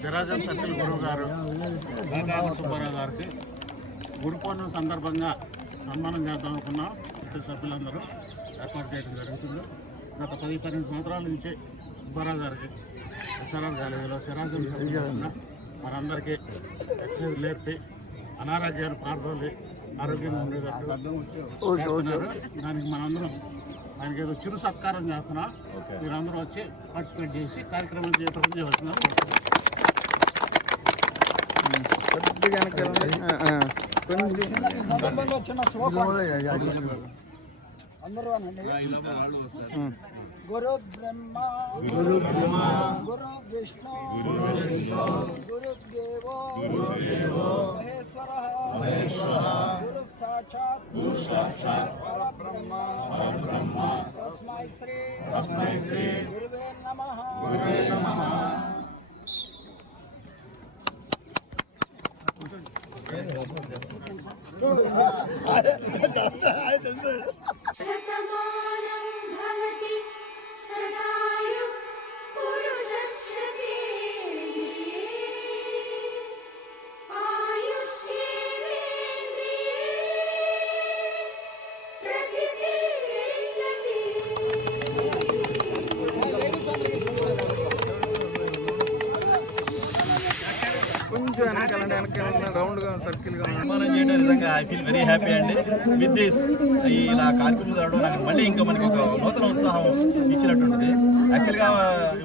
సిరాజం circle గురువు గారు సుబ్బారావు గారికి గురు పౌర్ణమి సందర్భంగా సన్మానం చేద్దాం అనుకున్నాం. ఇతర సభ్యులందరూ ఏర్పాటు చేయడం జరుగుతుంది. గత 10-12 సంవత్సరాల నుంచి సుబ్బారావు గారికి ఎస్ఆర్ఆర్ కాలేజీలో సిరాజం సర్కిల్ మనందరికీ ఎక్సైజ్ నేర్పి అనారోగ్యాలు పాల్గొని ఆరోగ్యంగా ఉండేటట్టు చేస్తున్నారు. దానికి మనందరం ఆయనకి ఏదో చిరు సత్కారం చేస్తున్నాం. మీరందరూ వచ్చి పార్టిసిపేట్ చేసి కార్యక్రమం చేయవలసిందిగా అందరూ అనండి. గురు బ్రహ్మ గురు విష్ణు గురు దేవో మహేశ్వర గురు సాక్షాత్ పరబ్రహ్మ తస్మై శ్రీ గురువే నమః. శతమానం భవతి శతాయు పురుషశ్రుతే ఆయుష్యేంద్రియే ప్రతితిష్టతి. కొంచెం వెనకాలండి రౌండ్గా సర్కిల్గా నిర్మాణం చేయడం నిజంగా ఐ ఫీల్ వెరీ హ్యాపీ అండి. విత్ దిస్ ఇలా కార్యక్రమం జరగడం నాకు మళ్ళీ ఇంకా మనకి ఒక నూతన ఉత్సాహం ఇచ్చినట్టుంటుంది. యాక్చువల్గా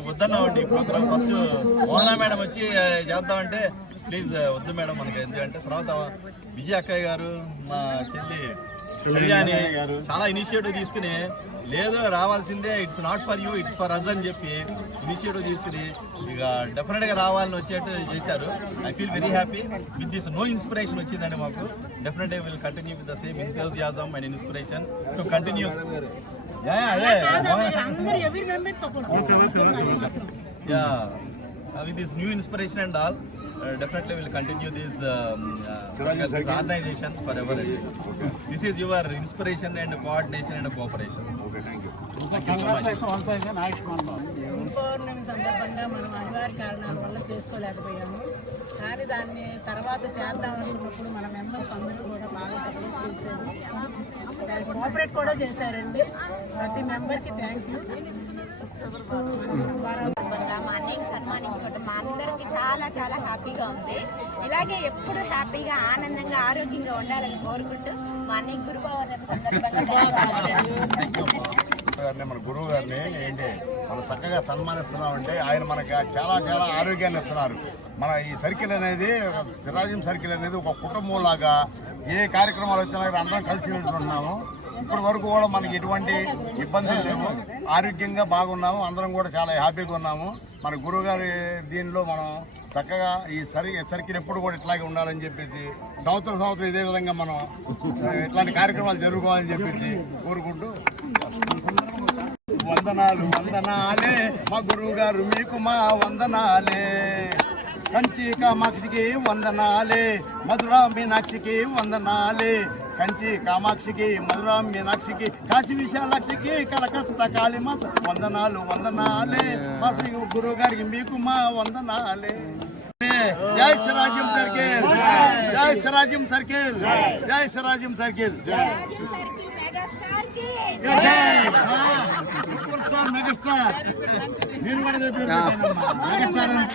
వద్దన్నామండి ఈ ప్రోగ్రామ్. ఫస్ట్ మోహనా మేడం వచ్చి చేద్దామంటే ప్లీజ్ వద్దు మేడం మనకి ఎందుకంటే తర్వాత విజయ అక్కయ్య గారు మా చెల్లి కళ్యాణి గారు చాలా ఇనిషియేటివ్ తీసుకుని లేదు రావాల్సిందే, it's not for you it's for us అని చెప్పి ఇనిషియేటివ్ తీసుకుని ఇక డెఫినెట్గా రావాలని వచ్చేట్టు చేశారు. I feel very happy with this. No inspiration వచ్చిందండి మాకు. Definitely will continue with the same enthusiasm and inspiration to continue. With this new inspiration and all, definitely will continue this organization forever. This is your inspiration and coordination and cooperation. Okay, thank you. పౌర్ణమి సందర్భంగా మనం అనివార్య కారణాల వల్ల చేసుకోలేకపోయాము. కానీ దాన్ని తర్వాత చేద్దాం అనుకున్నప్పుడు మన మెంబర్స్ అందరూ కూడా బాగా సపోర్ట్ చేశారు, దాన్ని కోఆపరేట్ కూడా చేశారండి. ప్రతి మెంబర్కి థ్యాంక్ యూ. మా అన్నయ్యకి సన్మానించుకోవడం మా అందరికి చాలా చాలా హ్యాపీగా ఉంది. ఇలాగే ఎప్పుడు హ్యాపీగా ఆనందంగా ఆరోగ్యంగా ఉండాలని కోరుకుంటూ మా అన్నయ్య గురు పౌర్ణమి గారిని మన గురువు గారిని ఏంటి మనం చక్కగా సన్మానిస్తున్నామంటే ఆయన మనకి చాలా చాలా ఆరోగ్యాన్ని ఇస్తున్నారు. మన ఈ సర్కిల్ అనేది ఒక సిరాజం సర్కిల్ అనేది ఒక కుటుంబం లాగా ఏ కార్యక్రమాలు వచ్చినా అందరం కలిసి వెళ్తున్నాము. ఇప్పటి వరకు కూడా మనకి ఎటువంటి ఇబ్బందులు లేవు, ఆరోగ్యంగా బాగున్నాము, అందరం కూడా చాలా హ్యాపీగా ఉన్నాము. మన గురువు గారి దీనిలో మనం చక్కగా ఈ సర్కిల్ ఎప్పుడు కూడా ఇట్లాగే ఉండాలని చెప్పేసి సంవత్సరం ఇదే విధంగా మనం ఇట్లాంటి కార్యక్రమాలు జరుగుకోవాలని చెప్పేసి కోరుకుంటూ వందనాలే మా గురువు గారు, మీకు మా వందనాలే. కంచి కామాక్షికి వందనాలే, మధురా మీనాక్షికి వందనాలే. కంచి కామాక్షికి, మధురా మీనాక్షికి, కాశీ విశాలాక్షికి, కలకత్తా కాళీమాత వందనాలే. మా శ్రీ గురువు గారికి మీకు మా వందనాలే. జై సిరాజం సర్కిల్, జై సిరాజం సర్కిల్, జై సిరాజం సర్కిల్, మెగాస్టార్. నేను కూడా మెగాస్టార్.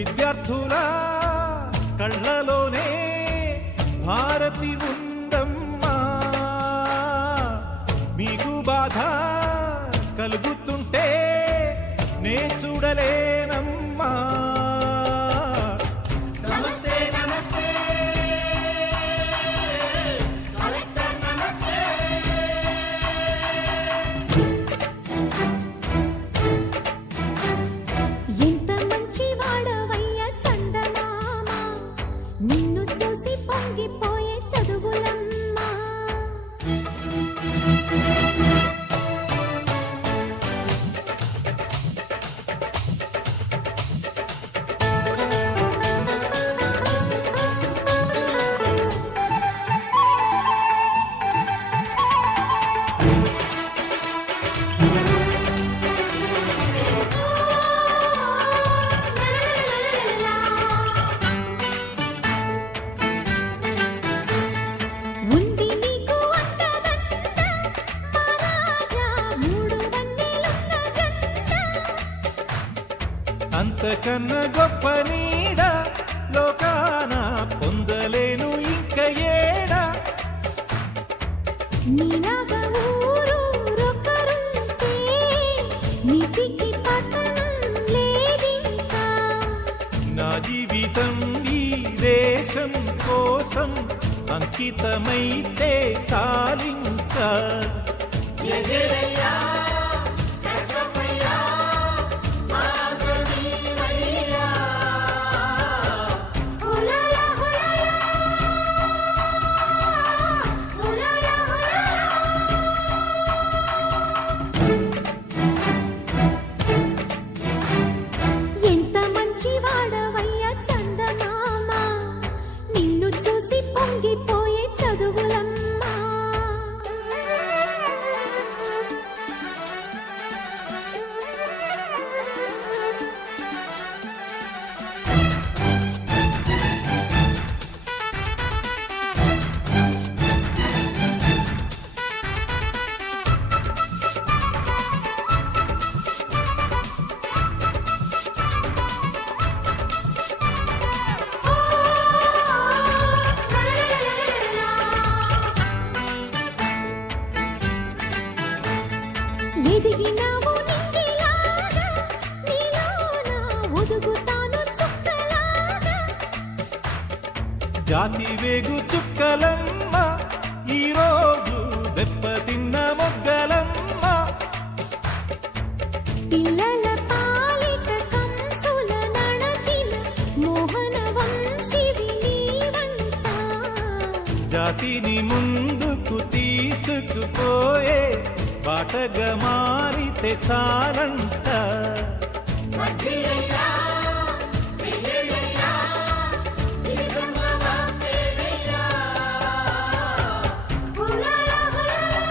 విద్యార్థుల కళ్ళలోనే భారతి ఉందమ్మా, మీకు బాధ కలుగుతుంటే నే చూడలేనమ్మా. నమస్తే నమస్తే కలెక్టర్ నమస్తే. ఎంత మంచి వాడవయ్య చందమామ, నిన్ను చూసి పొంగిపోయే చదువులమ్మా. ఉంది నీకు అంతదండ మహారాజా, మూడు వన్నెలున్న జెండ. అంతకన్నా గొప్ప నీడ లోకాన పొందలేను ఇంక ఏడా. నీలాగా ఊరూరొకరుంటే నీతికి పతనం లేదింకా. నా జీవితం ఈ దేశం కోసం అంకితమైతే చాలింకా. హులాలా హులాలా, హులాలా హులాలా. ఎంత మంచి వాడవయ్య చందమామ, నిన్ను చూసి పొంగిపోయే చదువులమ్మా. ఎదిగినావు నింగిలాగా, నీలోన ఒదుగుతాను చుక్కలాగా. జాతి వేగు చుక్కలమ్మ, ఈరోజు దెబ్బతిన్న మొగ్గలమ్మ. పిల్లల పాలిట కంసుల నడచిన మోహన వంశివి నీవంట. జాతిని ముందుకు తీసుకుపోయే బాటగా మారితే చాలంట. హులాలా హులాలా,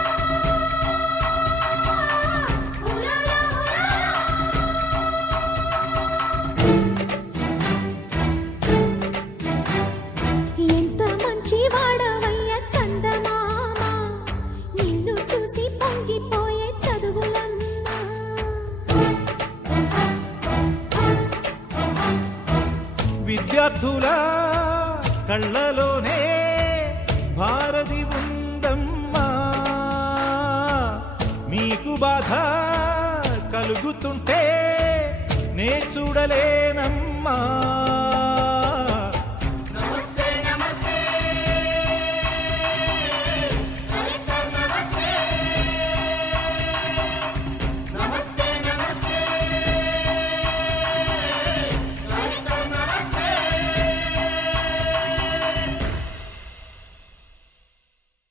హులాలా హులాలా. ఎంత మంచి వాడవయ్య చందమామ, నిన్ను చూసి పొంగిపోయే చదువులమ్మా. విద్యార్థుల కళ్ళలోనే భారతి ఉందమ్మా, మీకు బాధ కలుగుతుంటే నే చూడలేనమ్మా.